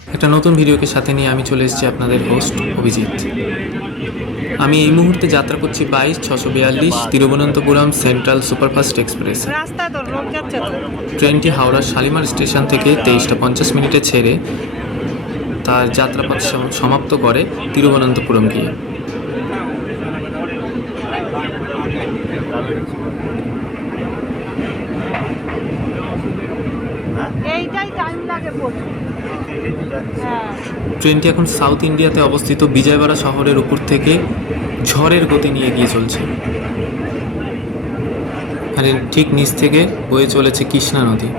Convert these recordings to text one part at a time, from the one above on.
একটা নতুন ভিডিওকে সাথে নিয়ে আমি চলে এসেছি আপনাদের হোস্ট অভিজিৎ। আমি এই মুহূর্তে যাত্রা করছি 22/642 তিরুবনন্তপুরম সেন্ট্রাল সুপারফাস্ট এক্সপ্রেসে। রাস্তায় তো লোক যাচ্ছে তো। ট্রেনটি হাওড়ার শালিমার স্টেশন থেকে 23টা 50 মিনিটে ছেড়ে তার যাত্রাপথ সমাপ্ত করে তিরুবনন্তপুরম গিয়ে। এইটাই টাইম লাগে প্রচুর। হ্যাঁ, ট্রেনটি এখন সাউথ ইন্ডিয়াতে অবস্থিত বিজয়বাড়া শহরের উপর থেকে ঝড়ের গতি নিয়ে গিয়ে চলছে। আর এর ঠিক নিচ থেকে বয়ে চলেছে কৃষ্ণা নদী,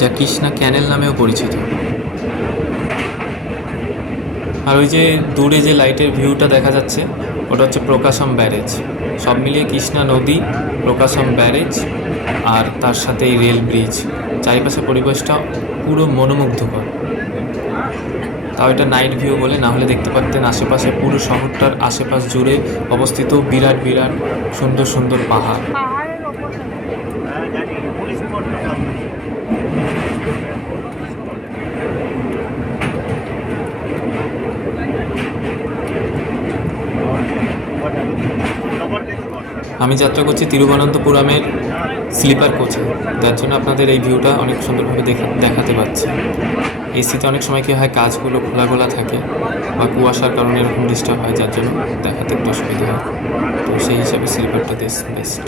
যা কৃষ্ণা ক্যানেল নামেও পরিচিত। আর ওই যে দূরে যে লাইটের ভিউটা দেখা যাচ্ছে, ওটা হচ্ছে প্রকাশম ব্যারেজ। সব মিলিয়ে কৃষ্ণা নদী, প্রকাশম ব্যারেজ আর তার সাথে এই রেল ব্রিজ, চারিপাশে পরিবেশটা পুরো মনোমুগ্ধকর। তাও এটা নাইট ভিউ বলে, না হলে দেখতে পারতেন আশেপাশে পুরো শহরটার আশেপাশ জুড়ে অবস্থিত বিরাট বিরাট সুন্দর সুন্দর পাহাড়। পাহাড়ের ওপর আমি যাত্রা করছি তিরুবনন্তপুরমের স্লিপার কোচে, যার জন্য আপনাদের এই ভিউটা অনেক সুন্দরভাবে দেখাতে পাচ্ছি। এসিতে অনেক সময় কী হয়, কাজগুলো খোলা থাকে বা কুয়াশার কারণে এরকম ডিস্টার্ব হয়, যার জন্য দেখাতে একটু অসুবিধা হয়। তো সেই হিসাবে স্লিপারটা বেস্ট,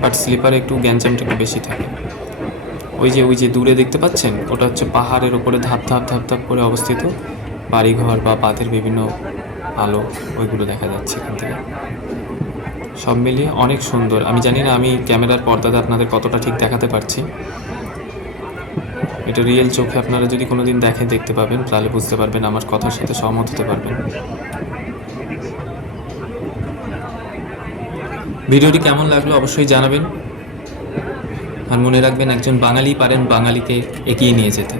বাট স্লিপারে একটু গ্যাঞ্জামটা একটু বেশি থাকে। ওই যে দূরে দেখতে পাচ্ছেন, ওটা হচ্ছে পাহাড়ের ওপরে ধাপ ধাপ করে অবস্থিত বাড়িঘর বা বাঁধের বিভিন্ন আলো, ওইগুলো দেখা যাচ্ছে এখান থেকে। সব মিলিয়ে অনেক সুন্দর। আমি জানি না আমি ক্যামেরার পর্দাতে আপনাদের কতটা ঠিক দেখাতে পারছি। এটা রিয়েল চোখে আপনারা যদি কোনো দিন দেখতে পাবেন, তাহলে বুঝতে পারবেন, আমার কথার সাথে সহমত হতে পারবেন। ভিডিওটি কেমন লাগলো অবশ্যই জানাবেন। আর মনে রাখবেন, একজন বাঙালি পারেন বাঙালিকে এগিয়ে নিয়ে যেতে।